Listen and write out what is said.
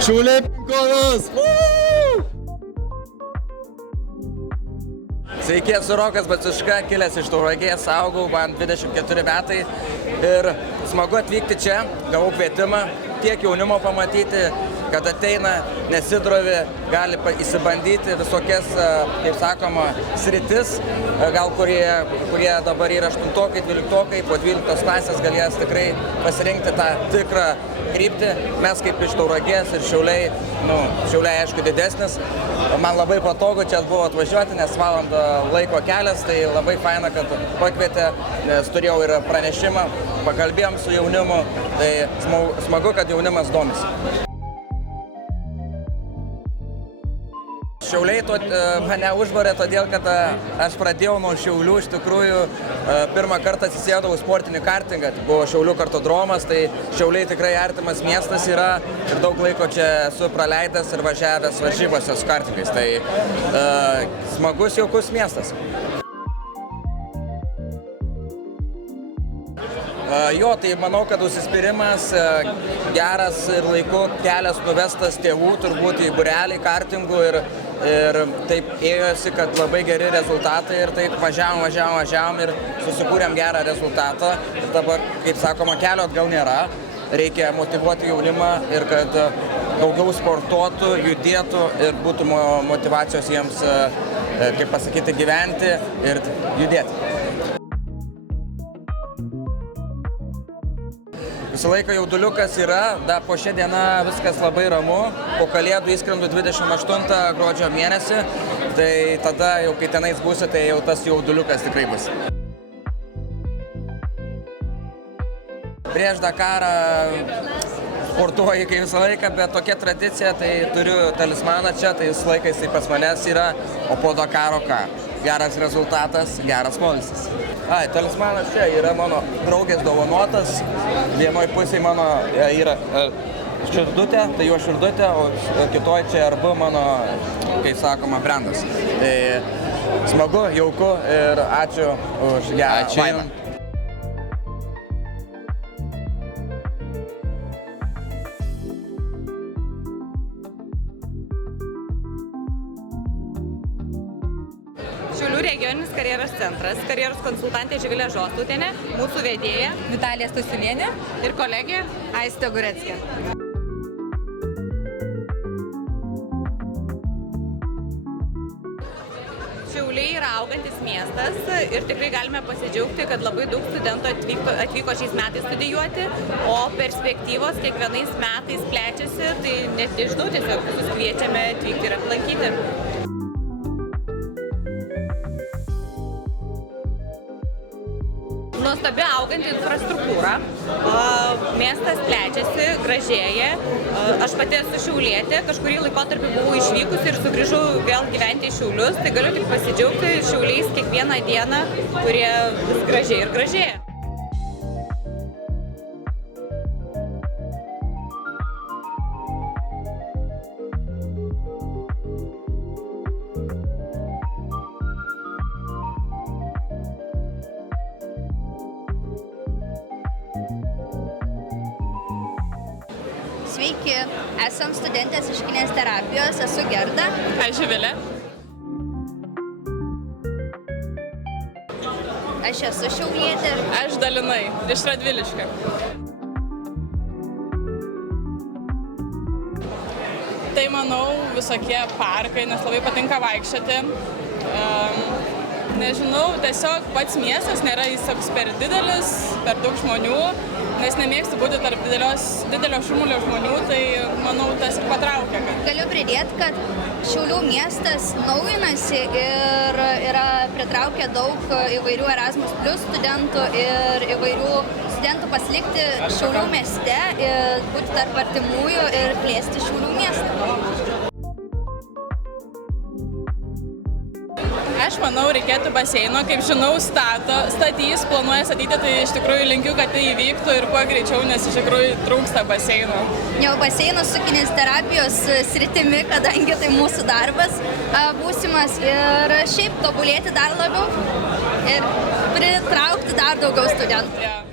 Šiauliai Pinkonas! Sveiki, esu Rokas Baciuška, kilęs iš Tauragės, augau, man 24 metai ir smagu atvykti čia, gavau kvietimą tiek jaunimo pamatyti, kad ateina, nesidrovi, gali įsibandyti visokias, kaip sakoma, sritis, gal kurie dabar yra 8-okai, 12-okai, po 12 klasės galės tikrai pasirinkti tą tikrą kryptį. Mes kaip iš Tauragės ir Šiauliai, Šiauliai aišku didesnis, man labai patogu čia buvo atvažiuoti, nes valandą laiko kelias, tai labai faina, kad pakvietė, nes turėjau ir pranešimą, pakalbėjom su jaunimu, tai smagu, kad jaunimas domisi. Šiauliai mane užvarė todėl, kad aš pradėjau nuo Šiaulių, iš tikrųjų pirmą kartą atsisėdau sportinį kartingą, buvo Šiaulių kartodromas, tai Šiauliai tikrai artimas miestas yra ir daug laiko čia esu praleidęs ir važiavęs varžybose su kartingais, tai smagus, jaukus miestas. Jo, tai manau, kad užsispyrimas geras ir laiku kelias nuvestas tėvų turbūt į būrelį kartingų ir taip ėjosi, kad labai geri rezultatai ir taip važiavom ir susikūrėm gerą rezultatą. Ir dabar, kaip sakoma, kelio atgal nėra, reikia motyvuoti jaunimą ir kad daugiau sportuotų, judėtų ir būtų motyvacijos jiems, kaip pasakyti, gyventi ir judėti. Visą laiką jauduliukas yra, po šią dieną viskas labai ramu, po Kalėdų įskrendu 28 gruodžio mėnesį, tai tada jau kai tenais būsi, tai jau tas jauduliukas tikrai bus. Prieš Dakarą sportuoju kaip visą laiką, bet tokia tradicija, tai turiu talismaną čia, tai visą laiką jisai pas manęs yra, o po Dakaro ką? Geras rezultatas, geras poilsis. Talismanas čia yra mano draugės dovanotas, vienoj pusėje mano yra širdutė, tai jo širdutė, o kitoj čia arba mano, kaip sakoma, brandas. Tai smagu, jauku ir ačiū už gerą vaibą. Šiaulių regioninis karjeros centras, karjeros konsultantė Živilė Žostutienė, mūsų vedėja Vitalija Stasiulienė ir kolegė Aistė Gureckė. Šiauliai yra augantis miestas ir tikrai galime pasidžiaugti, kad labai daug studentų atvyko šiais metais studijuoti, o perspektyvos kiekvienais metais plečiasi, tai net nežinau, tiesiog visus kviečiame atvykti ir aplankyti. Nuostabi auganti infrastruktūra, miestas plečiasi, gražėja, aš pati esu šiaulietė, kažkurį laikotarpį buvau išvykusi ir sugrįžau vėl gyventi į Šiaulius, tai galiu tik pasidžiaugti Šiauliais kiekvieną dieną, kurie vis gražėja ir gražėja. Sveiki, esam studentės iš kineziterapijos, esu Gerda. Aš Živilė. Aš esu šiaulietė. Aš Dalinai, iš Radviliškio. Tai manau visokie parkai, nes labai patinka vaikščioti. Nežinau, tiesiog pats miestas nėra jis per didelis, per daug žmonių, nes nemėgstu būti tarp didelio šurmulio žmonių, tai manau tas ir patraukia. Galiu pridėti, kad Šiaulių miestas naujinasi ir yra pritraukę daug įvairių Erasmus Plus studentų ir įvairių studentų pasilikti Šiaulių mieste ir būti tarp artimųjų ir plėsti Šiaulių miestą. Aš manau, reikėtų baseino, kaip žinau, statys, planuoja statyti, tai iš tikrųjų linkiu, kad tai įvyktų ir kuo greičiau, nes iš tikrųjų trūksta baseino. Jau baseinas su kineziterapijos sritimi, kadangi tai mūsų darbas būsimas ir šiaip tobulėti dar labiau ir pritraukti dar daugiau studentų.